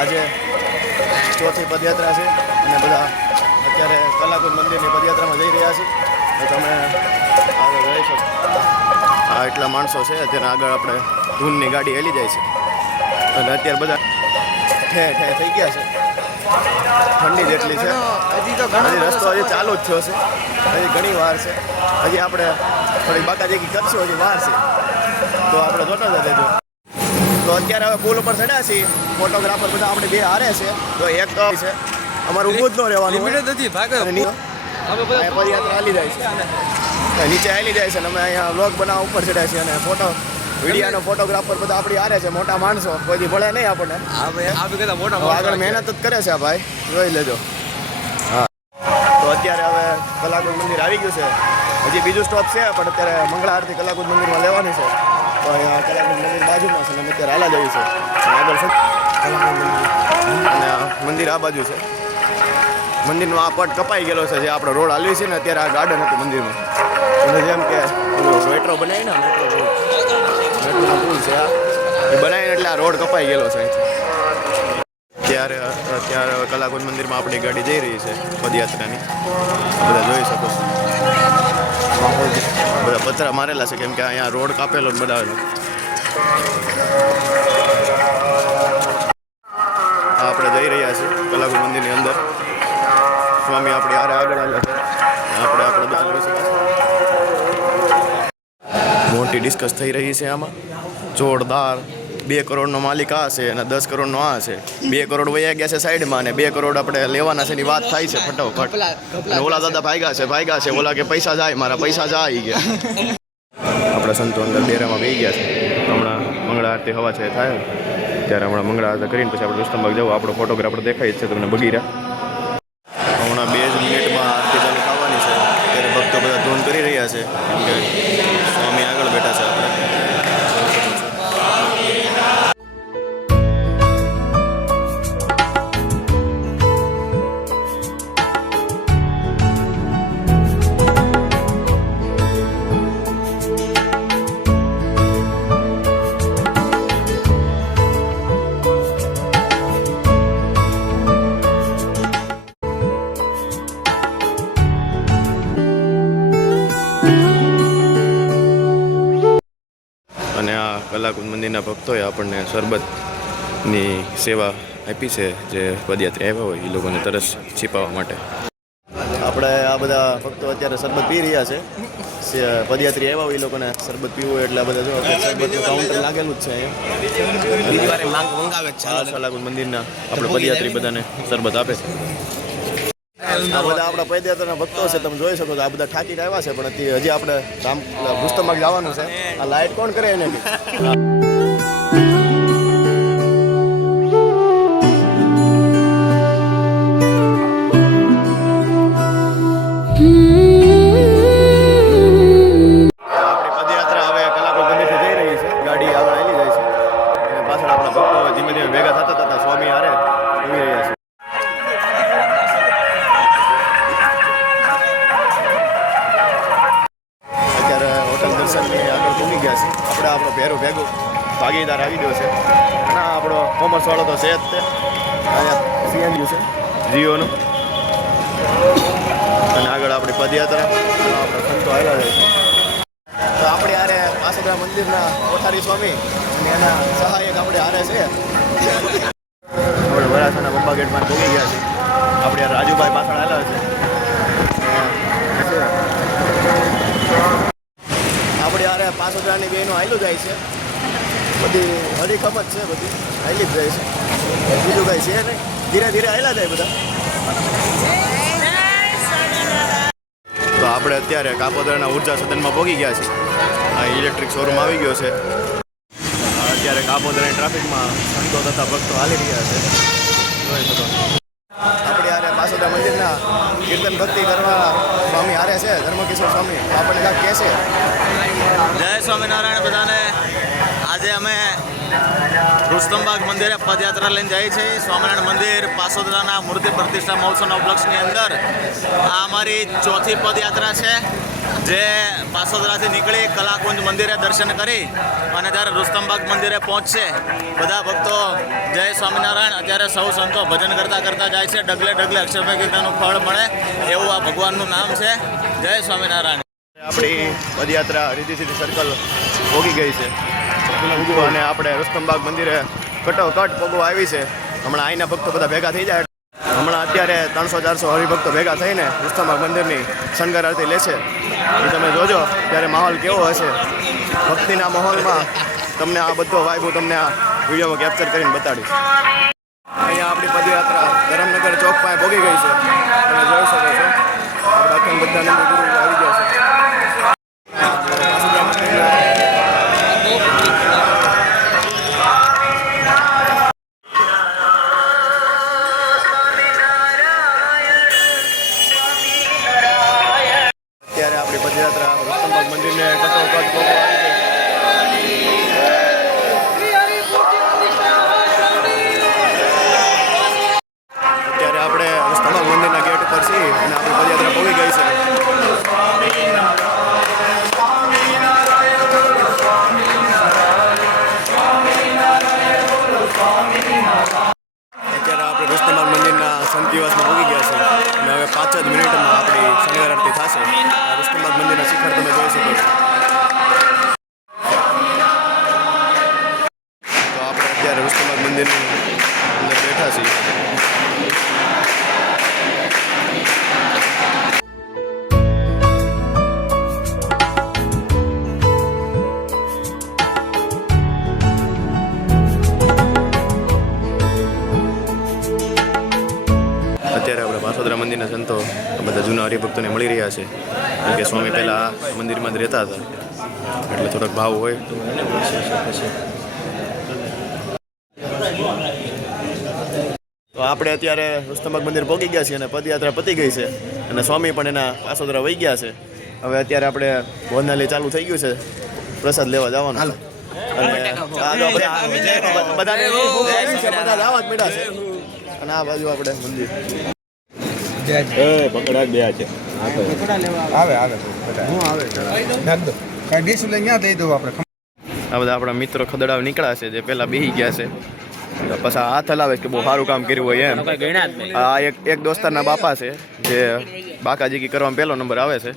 આજે ચોથી પદયાત્રા છે અને બધા અત્યારે કલાકુંજ મંદિરની પદયાત્રામાં જઈ રહ્યા છે. તો તમે આગળ જઈ શકો. આ એટલા માણસો છે. અત્યારે આગળ આપણે ધૂનની ગાડી હેલી જાય છે અને અત્યારે બધા ઠેર ઠેર થઈ ગયા છે. ઠંડી જેટલી છે. હજી રસ્તો હજી ચાલુ જ થયો છે. હજી ઘણી વાર છે. હજી આપણે થોડીક બાકાજીકી કરશું. હજી વાર છે તો આપણે જોતા જ દેજો. તો અત્યારે હવે પુલ ઉપર ચડ્યા છીએ. ફોટોગ્રાફર બધા આપણે બે હારે છે. તો એક તો છે અમારું ઊભું જ ન રહેવાનું પદયાત્રા હાલી જાય છે. નીચે હાલી જાય છે અને અમે અહીંયા વ્લોગ બનાવવા ઉપર ચડ્યા છીએ અને વિડીયાનો ફોટોગ્રાફર બધા આપણી હારે છે. મોટા માણસો કોઈ ભળે નહીં આપણને. આગળ મહેનત જ કરે છે આ ભાઈ, જોઈ લેજો. હા, તો અત્યારે હવે કલાકુંજ મંદિર આવી ગયું છે. હજી બીજું સ્ટોપ છે પણ અત્યારે મંગળા આરતી કલાકુંજ મંદિરમાં લેવાની છે. તો અહીંયા કલાકુંજ મંદિર બાજુમાં છે અને અત્યારે હાલા જવી છે. આગળ શું અને મંદિર આ બાજુ છે. મંદિરનો આ પટ કપાઈ ગયેલો છે. જે આપણો રોડ હાલવી છે ને અત્યારે આ ગાર્ડન હતું મંદિરમાં. અને જેમ કે મેટ્રો બનાવી ને મેટ્રોનો પુલ છે આ એ બનાવીને એટલે આ રોડ કપાઈ ગયેલો છે. ત્યારે હવે કલાકુંજ મંદિરમાં આપણી ગાડી જઈ રહી છે પદયાત્રાની. બધા જોઈ શકો છો. બધા પતરા મારેલા છે કેમ કે અહીંયા રોડ કાપેલો બનાવેલો. આપણે જઈ રહ્યા છીએ કલાકુંજ મંદિરની અંદર. સ્વામી આપણે આગળ આવ્યા છે. મોટી ડિસ્કસ થઈ રહી છે આમાં. જોરદાર 2 કરોડનો માલિક આ છે અને 10 કરોડનો આ છે. 2 કરોડ વયા ગયા છે સાઈડમાં અને 2 કરોડ આપણે લેવાના છે એની વાત થાય છે ફટાફટ. અને ઓલા દાદા ભાગ્યા છે. ઓલા કે પૈસા જાય, મારા પૈસા જાય ગયા. આપણા સંતો અંદર ડેરામાં બેસી ગયા છે. હમણાં મંગળા આરતી હવા છે થાય ત્યારે હમણાં મંગળા આરતી કરીને પછી આપણે રુસ્તમબાગ જવું. આપણો ફોટોગ્રાફર દેખાય જ છે તમને બગીરા. હમણાં 2 જ મિનિટમાં આરતી ચાલુ થવાની છે ત્યારે ભક્તો બધા ધૂન કરી રહ્યા છે કેમ કે સ્વામી આગળ બેઠા છે. આપણે અને આ કલાકુંજ મંદિરના ભક્તોએ આપણને શરબતની સેવા આપી છે. જે પદયાત્રી આવ્યા હોય એ લોકોને તરસ છીપાવવા માટે. આપણે આ બધા ભક્તો અત્યારે શરબત પી રહ્યા છે. પદયાત્રી આવ્યા હોય એ લોકોને શરબત પીવું હોય એટલે આ બધા જો શરબતનું કાઉન્ટર લાગેલું જ છે અહીંયા. કલાકુંજ મંદિરના આપણે પદયાત્રી બધાને શરબત આપે છે. આ બધા આપણા પદયાત્રાના ભક્તો છે. તમે જોઈ શકો છો આ બધા ઠાકીને આવ્યા છે પણ હજી આપણે રુસ્તમબાગ જવાનું છે. આ લાઇટ કોણ કરે એને આપણો ભેગું ભાગીદાર આવી ગયો છે. અને આપણો કોમર્સ વાળો તો છે જ તે. અહીંયા સીએનયુ છે જીઓનું. અને આગળ આપણી પદયાત્રા આપણે સંતો આવેલા જાય છે. તો આપણે હારે પાસોદરા મંદિરના કોઠારી સ્વામી અને એના સહાયક આપણે હારે છે. આપણે વરાછાના બંબા ગેટમાં પહોંચી ગયા છીએ. આપણે રાજુભાઈ પાછળ આવેલા છે. આપણે યારે પાસોદરાની બેનો હાલ્યું જાય છે. બધી હરીખમત છે. બધી હાલી જ જાય છે. બીજું કાંઈ છે નહીં. ધીરે ધીરે હાલ્યા જાય બધા. તો આપણે અત્યારે કાપોદરાના ઉર્જા સદનમાં પહોંચી ગયા છીએ. આ ઇલેક્ટ્રિક શોરૂમ આવી ગયો છે. અત્યારે કાપોદરાની ટ્રાફિકમાં સંતો તથા ભક્તો હાલી રહ્યા છે. જોઈ શકો આપણે યારે પાસોદરા મંદિરના કીર્તન ભક્તિ કરવા સ્વામી હારે છે. ધર્મકિશોર સ્વામી આપણને કાંઈક કહે છે. જય સ્વામિનારાયણ બધાને. આજે અમે રુસ્તમબાગ મંદિરે પદયાત્રા લઈને જઈએ છીએ. સ્વામિનારાયણ મંદિર પાસોદરાના મૂર્તિ પ્રતિષ્ઠા મહોત્સવના ઉપલક્ષની અંદર આ અમારી ચોથી પદયાત્રા છે. જે પાસોદરાથી નીકળી કલાકુંજ મંદિરે દર્શન કરી અને ત્યારે રુસ્તમબાગ મંદિરે પહોંચશે. બધા ભક્તો જય સ્વામિનારાયણ. અત્યારે સૌ સંતો ભજન કરતા કરતા જાય છે. ડગલે ડગલે અક્ષરમય કીર્તનનું ફળ મળે એવું આ ભગવાનનું નામ છે. જય સ્વામિનારાયણ. આપણી પદયાત્રા રીતિ સીધી સર્કલ ભોગી ગઈ છે અને આપણે રુસ્તમબાગ મંદિરે કટોકટ પગો આવી છે. હમણાં અહીંના ભક્તો બધા ભેગા થઈ જાય. હમણાં અત્યારે 300-400 હરિભક્તો ભેગા થઈને રુસ્તમબાગ મંદિરની શણગાર આરતી લેશે. એ તમે જોજો ત્યારે માહોલ કેવો હશે. ભક્તિના માહોલમાં તમને આ બધો વાઇબ હું તમને આ વિડીયોમાં કેપ્ચર કરીને બતાડીશ. અહીંયા આપણી પદયાત્રા ધરમનગર ચોક પાસે ભોગી ગઈ છે. તમે જોઈ શકો છો બાકી બધા નંબર ગુરુ આવી ગયા છે. અત્યારે આપણી પદયાત્રા રુસ્તમબાગ મંદિરને કટોકટ ભોગવા આવી ગઈ છે. અત્યારે આપણે રુસ્તમબાગ મંદિરના ગેટ ઉપર છીએ અને આપણી પદયાત્રા પહોંચી ગઈ છે. અત્યારે આપણે રુસ્તમબાગ મંદિરના સંત દિવસમાં પહોંચી ગયા છે અને હવે 5 જ મિનિટમાં આપણી શણગાર આરતી થશે. આ રુસ્તમબાગ મંદિરના શિખર તમે જોઈ શકો છો. તો આપણે અત્યારે રુસ્તમબાગ મંદિરની અંદર બેઠા છીએ. અત્યારે આપણે પાસોદરા મંદિરના સંતો બધા જૂના હરિભક્તોને મળી રહ્યા છે. કારણ કે સ્વામી પહેલાં આ મંદિરમાં જ રહેતા હતા એટલે થોડોક ભાવ હોય. તો આપણે અત્યારે રુસ્તમબાગ મંદિર પહોંચી ગયા છીએ અને પદયાત્રા પતી ગઈ છે અને સ્વામી પણ એના પાસોદરા વહી ગયા છે. હવે અત્યારે આપણે ભોજનાલય ચાલુ થઈ ગયું છે. પ્રસાદ લેવા જવાનું અને બધા લાવવા જ મળ્યા છે. અને આ બાજુ આપણે મંદિર પકડા બે છે આવે આવે હું આવે ડીશ લઈ ક્યાં દઈ દઉં આપણે. આ બધા આપણા મિત્રો ખદડાવ નીકળ્યા છે જે પહેલાં બેસી ગયા છે. પછી હાથ હલાવે કે બહુ સારું કામ કર્યું હોય એમ. આ એક દોસ્તારના બાપા છે જે બાકાજીકી કરવામાં પહેલો નંબર આવે છે.